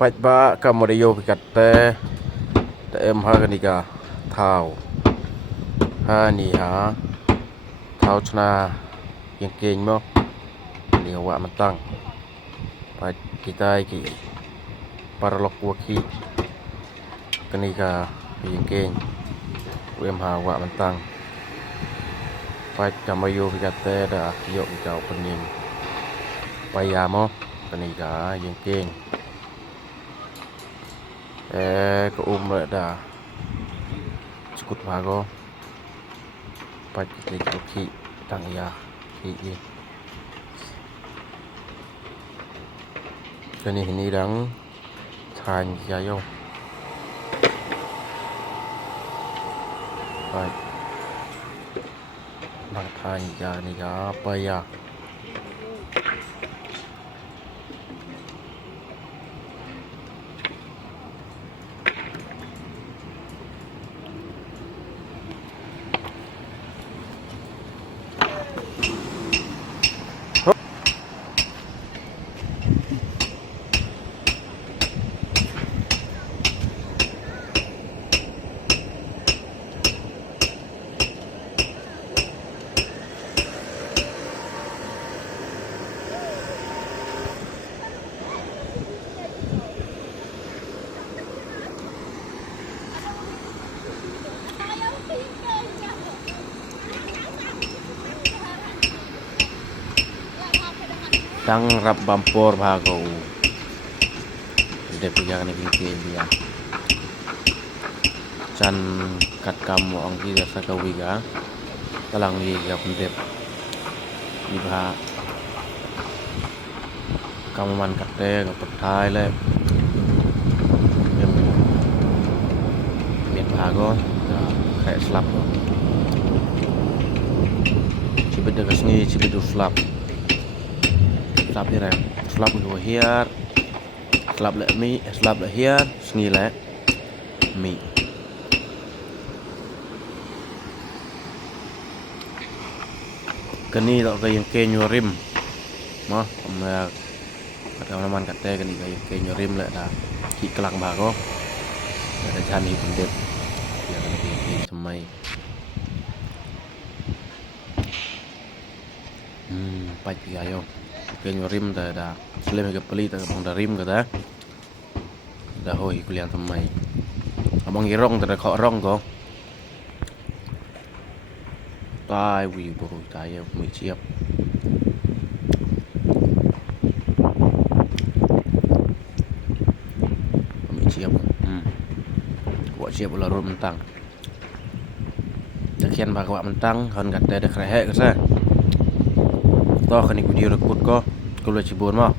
Bạch ba kamu da yo pikat te em ha ni ka thao ha ni ha thao chna yang keng mo ni wa matang Bạch kita ki paralok waki kani ka yang keng em ha wa matang Bạch kamu yo pikat te da yo ka opening paya mo kani ka yang keng ke dah cukup bago Bạch kita ki tang ya ki kani ni dang than ya yo Bạch bang than ya ni ya apa ya tang rap bampor bago de punya ni ki dia chan kat kamu ang ki sa ka wiga talang wi ga pendep ni ba kamu man kat te ga patai le miet bago kayak slap cibet de kasni cibet du slap slap ni ra slap du hiar slap le mi slap le hiar sngi le mi kani tak ke yang ke nyorim mah ma kata man kata kani ke yang ke nyorim le dah ki kelang bago ada jani pendep ya kani ke semai Bạch ya yo ke nyorim dah selem ke peli tak bang darim kata dah hoi kuliah semai abang irong tak kok rong ko tai wi buru tai mi siap buat siap ular mentang sekian bawa mentang kan kata ada krehe ke sa toh kan video rekut ko kulo cibun mah